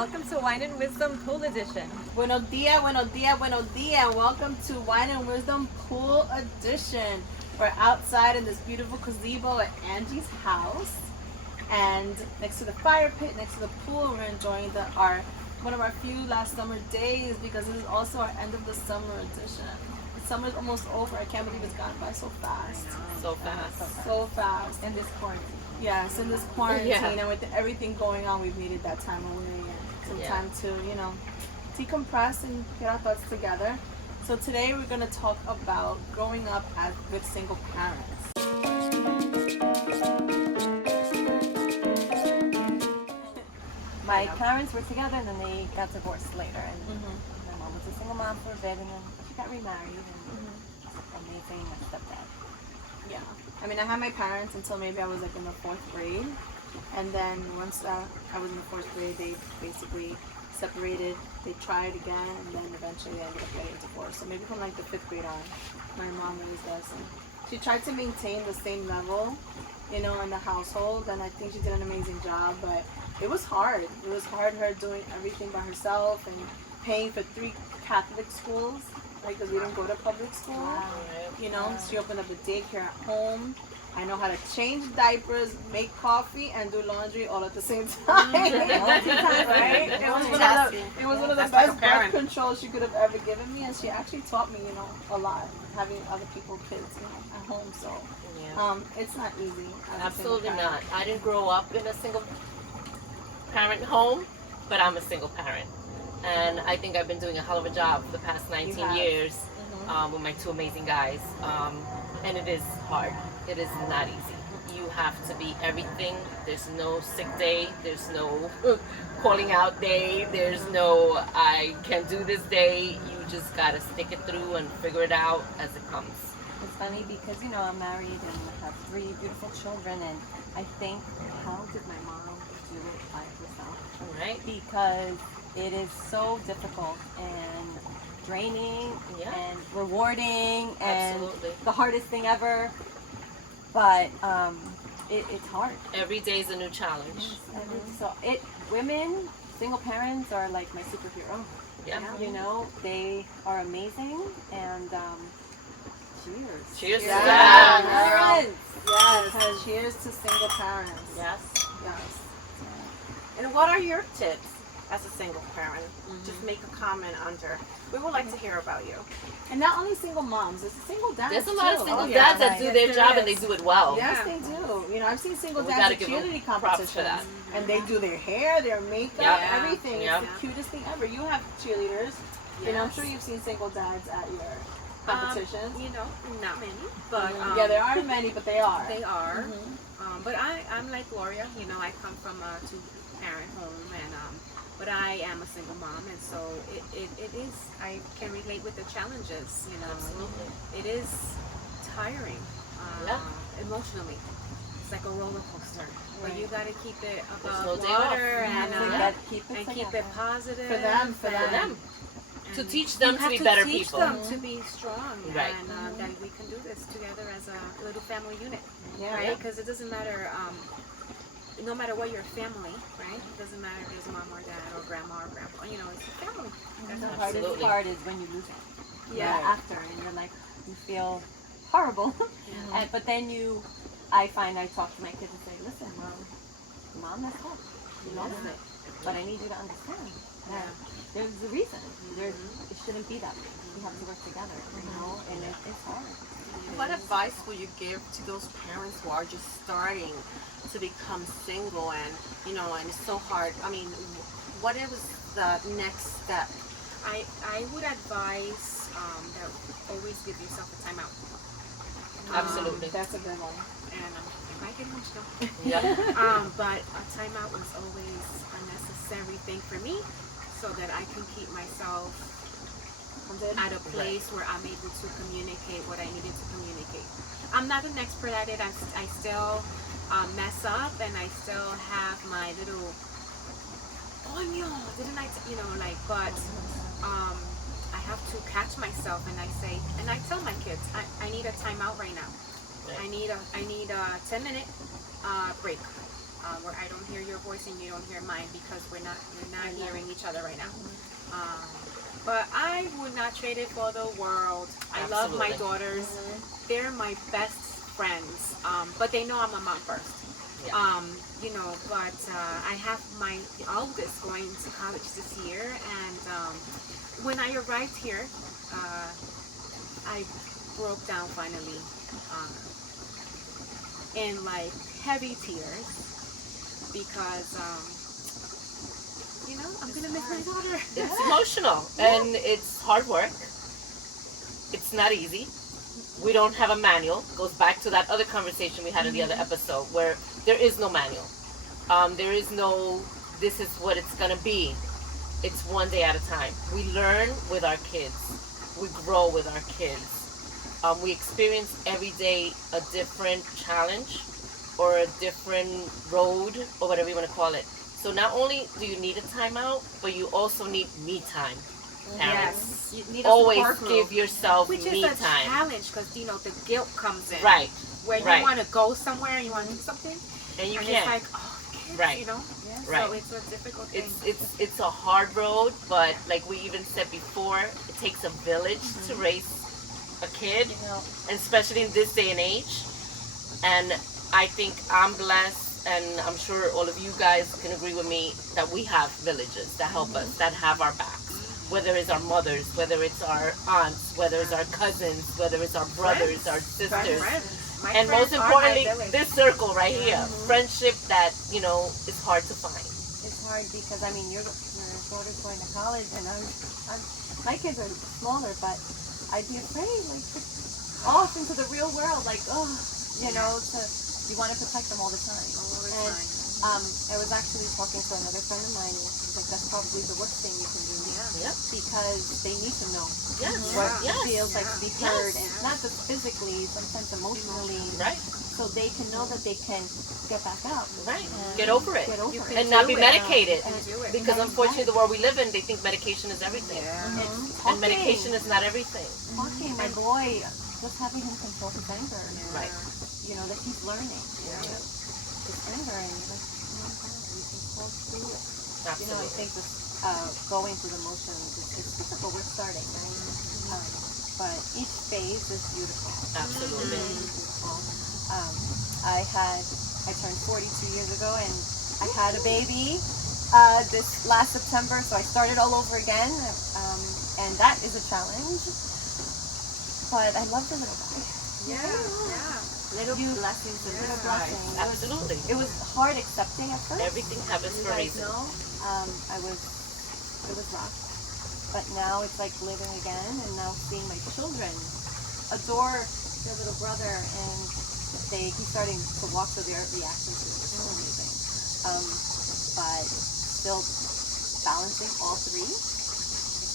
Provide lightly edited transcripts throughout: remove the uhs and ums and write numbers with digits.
welcome to Wine and Wisdom Pool Edition. Buenos dias, buenos dias, buenos dias. Welcome to Wine and Wisdom Pool Edition. We're outside in this beautiful gazebo at Angie's house. And next to the fire pit, next to the pool, we're enjoying one of our few last summer days because this is also our end of the summer edition. The summer's almost over. I can't believe it's gone by so fast. So fast. So fast. In this quarantine. Yes, in this quarantine and with everything going on, we've needed that time away and some time to, decompress and get our thoughts together. So today we're going to talk about growing up with single parents. My parents were together and then they got divorced later. And my mom was a single mom for a bit and then she got remarried and amazing stepdad. Yeah. I mean, I had my parents until maybe I was like in the 4th grade. And then once I was in the 4th grade, they basically separated. They tried again and then eventually they ended up getting divorced. So maybe from like the 5th grade on, my mom raised us. And she tried to maintain the same level, in the household. And I think she did an amazing job. But it was hard. It was hard her doing everything by herself and paying for 3 Catholic schools. Because we didn't go to public school. Wow. She opened up a daycare at home. I know how to change diapers, make coffee, and do laundry all at the same time. Right? It was one of the best birth controls she could have ever given me, and she actually taught me, a lot, having other people's kids, at home. So it's not easy. Absolutely not. I didn't grow up in a single parent home, but I'm a single parent. And I think I've been doing a hell of a job for the past 19 years with my 2 amazing guys. And it is hard. It is not easy. You have to be everything. There's no sick day. There's no calling out day. There's no I can't do this day. You just got to stick it through and figure it out as it comes. It's funny because, I'm married and have 3 beautiful children. And I think, how did my mom do it by herself? Right. Because it is so difficult and draining and rewarding and the hardest thing ever. But it's hard. Every day is a new challenge. So women, single parents are like my superhero. Yeah. They are amazing and cheers. Cheers to Yeah. that. Yes. Cheers to single parents. Yes. Yes. And what are your tips as a single parent? Just make a comment under. We would like to hear about you. And not only single moms, it's single dads. There's a lot of too. single dads that do their job and they do it well. Yes, they do. I've seen single We dads gotta at give them cheerleading props for competitions, that. and they do their hair, their makeup, Yeah. everything. Yeah. It's the cutest thing ever. You have cheerleaders. I'm sure you've seen single dads at your competitions. Not many, but Yeah, there aren't many, but they are. they are. But I'm like Gloria. I come from a 2-parent home, and but I am a single mom, and so it is. I can relate with the challenges. Absolutely. It is tiring emotionally. It's like a roller coaster, but you got to keep it above water and keep it positive For them. To teach them to be better teach people. them to be strong, Right. and that we can do this together as a little family unit, Yeah. right? Because it doesn't matter, no matter what your family, right? It doesn't matter if it's mom or dad or grandma or grandpa. It's a family. The Absolutely. hardest part is when you lose it. Yeah. After, and you're like, you feel horrible. But then I talk to my kids and say, listen, mom messed up. She lost it. But I need you to understand that there's a reason. It shouldn't be that way. We have to work together, and it's hard. What advice would you give to those parents who are just starting to become single and it's so hard? I mean, what is the next step? I would advise that always give yourself a timeout. Absolutely. That's a good one. And it might get emotional. Yeah. But a timeout was always a necessary thing for me, so that I can keep myself at a place where I'm able to communicate what I needed to communicate. I'm not an expert at it. I still mess up, and I still have my little, oh no, didn't I, but I have to catch myself, and I tell my kids, I need a timeout right now. I need a 10-minute break. where I don't hear your voice and you don't hear mine because we're not hearing each other right now. But I would not trade it for the world. I love my daughters. They're my best friends. But they know I'm a mom first. Yeah. You know, but I have my oldest going to college this year, and when I arrived here, I broke down finally in like heavy tears because you know, I'm gonna miss my daughter. It's emotional and it's hard work. It's not easy. We don't have a manual. Goes back to that other conversation we had in the other episode where there is no manual. There is no, this is what it's gonna be. It's one day at a time. We learn with our kids. We grow with our kids. We experience every day a different challenge or a different road or whatever you want to call it. So not only do you need a timeout, but you also need me time. Parents, You need a always support group, give yourself which me is a time. challenge because you know the guilt comes in. Right. When Right. you want to go somewhere, you want to do something, And you and can't. it's like, oh, kids, Right. you know. Right. So it's a difficult thing. It's a hard road, but like we even said before, it takes a village to raise a kid, You know, and especially in this day and age. And I think I'm blessed, and I'm sure all of you guys can agree with me that we have villages that help us, that have our backs. Whether it's our mothers, whether it's our aunts, whether it's our cousins, whether it's our brothers, our sisters. Friends. My And most friends are my importantly, village. this circle right here, friendship that, you know, is hard to find. it's hard because I mean your daughter's going to college and I'm my kids are smaller, but I'd be afraid like to off into the real world, like you know, you want to protect them all the time. All the And time. I was actually talking to another friend of mine, and she's like, that's probably the worst thing you can do. Yep. Because they need to know Yes. what Yes. it feels like to be Yes. heard, and not just physically, sometimes emotionally, Right. so they can know that they can get back up. Right. and Get over it. Get over You it. can And not do be it. medicated. And do it. Because unfortunately, the world we live in, they think medication is everything. Yeah. And medication is not everything. Talking, my boy, just having him control his anger, Right. you know, that he's learning. Yeah. His anger, and you're like, oh my God, we can pull through it. You know, I Absolutely. think this going through the motions is difficult. We're starting, right? But each phase is beautiful. Absolutely. Really beautiful. I turned 42 years ago, and I had a baby this last September, so I started all over again, and that is a challenge. But I love the little guy. Yeah. Little You- blessings in Little disguise. blessing. Absolutely. It was hard accepting at first. Everything happens You for a guys reason. know, it was rough. But now it's like living again, and now seeing my children adore their little brother, and he's starting to walk, so they're reacting to it. It's so amazing. But still balancing all three.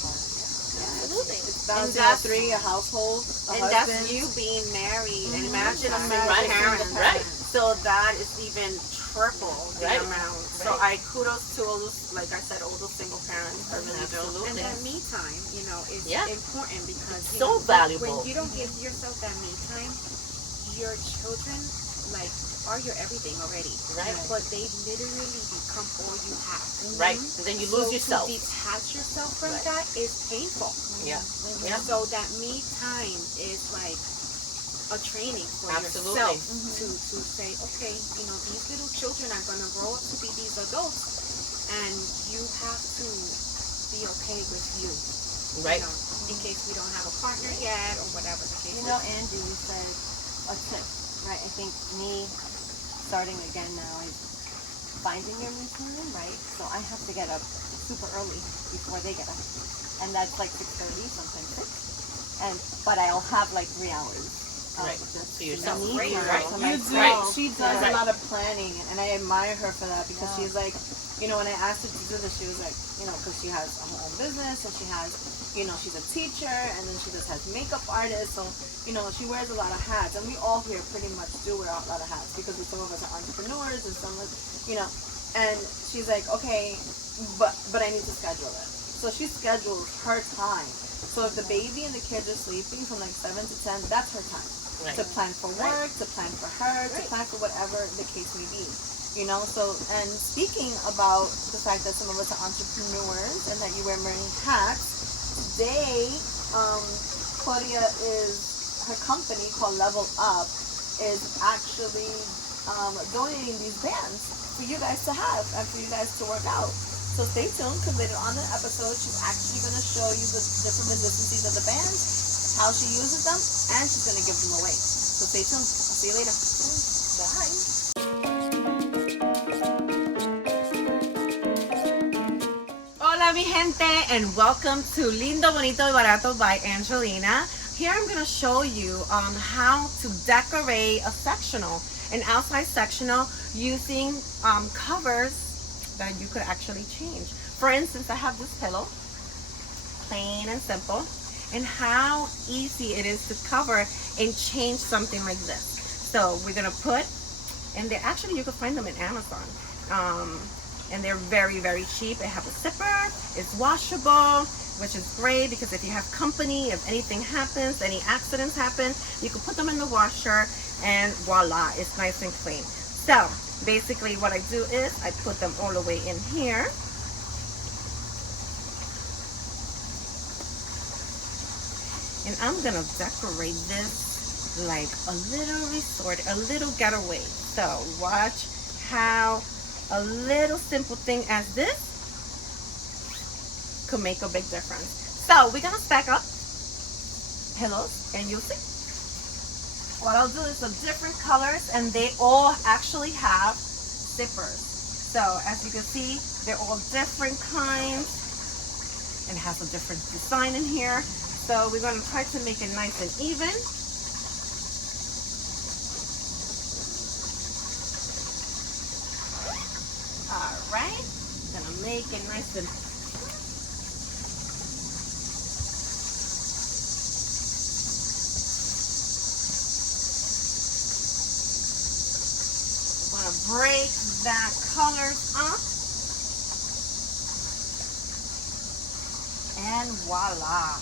Absolutely. Balancing all that's- three, a household, a And husband. that's you being married. And imagine a Imagine single Right. parent. Right. So that is even triple the Right. amount. So I kudos to all those, like I said, all those single parents. I really do. And Absolutely. that me time, you know, is Yeah. important because you So know, valuable. when you don't give yourself that me time, your children like are your everything already. Right. But they literally become all you have. Right. And then you lose So yourself. To detach yourself from Right. that is painful. Yeah. Yeah. So that me time is like a training for Absolutely. yourself to say, okay, you know, these little children are gonna grow up to be these adults, and you have to be okay with you. Right. You know, in case we don't have a partner yet or whatever the case You is. know, Angie, you said a tip, right? I think me starting again now is finding your me time, right? So I have to get up super early before they get up, and that's like 6:30, sometimes 6. But I'll have like 3 hours. of Right. just To yourself. me Great. time Right. to You do. myself. She does Right. a lot of planning, and I admire her for that because Yeah. she's like, you know, when I asked her to do this, she was like, you know, because she has her own business and she has, you know, she's a teacher, and then she just has makeup artists, so you know, she wears a lot of hats, and we all here pretty much do wear a lot of hats because some of us are entrepreneurs and some of us, you know, and she's like, okay, but I need to schedule it. So she schedules her time. So if the baby and the kids are sleeping from like 7 to 10, that's her time. Right. To plan for work, to plan for her, to Right. plan for whatever the case may be. you know. So, and speaking about the fact that some of us are entrepreneurs and that you wear many hats, today, Claudia her company called Level Up is actually donating these bands for you guys to have and for you guys to work out. So stay tuned, because later on in the episode, she's actually going to show you the different resistancies of the bands, how she uses them, and she's going to give them away. So stay tuned. I'll see you later. Bye. Hola mi gente, and welcome to Lindo, Bonito, y Barrato by Angelina. Here I'm going to show you how to decorate a sectional, an outside sectional, using covers that you could actually change. For instance, I have this pillow, plain and simple, and how easy it is to cover and change something like this. So we're gonna put, and they're actually, you can find them in Amazon, and they're very, very cheap. They have a zipper, it's washable, which is great because if you have company, if anything happens, any accidents happen, you can put them in the washer and voila, it's nice and clean. So basically what I do is I put them all the way in here. And I'm gonna decorate this like a little resort, a little getaway. So watch how a little simple thing as this could make a big difference. So we're gonna stack up pillows, and you'll see. What I'll do is of different colors, and they all actually have zippers. So as you can see, they're all different kinds and has a different design in here. So we're going to try to make it nice and even. All right, gonna make it nice and break that colors up, and voila,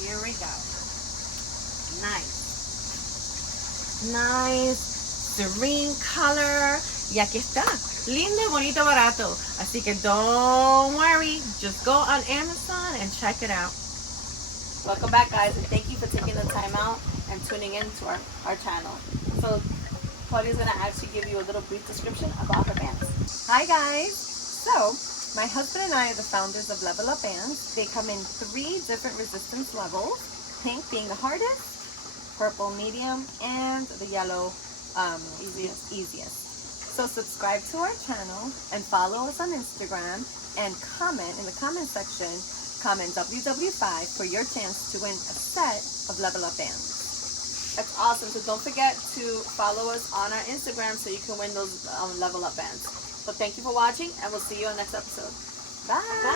here we go. Nice serene color, y aquí está, lindo, bonito, barato. Así que don't worry, just go on Amazon and check it out. Welcome back, guys, and thank you for taking the time out and tuning in to our channel. So Claudia's going to actually give you a little brief description about her bands. Hi guys! So, my husband and I are the founders of Level Up Bands. They come in 3 different resistance levels, pink being the hardest, purple medium, and the yellow easiest. So subscribe to our channel and follow us on Instagram, and comment in the comment section, comment WW5 for your chance to win a set of Level Up Bands. That's awesome. So don't forget to follow us on our Instagram so you can win those Level Up bands. So thank you for watching, and we'll see you on the next episode. Bye.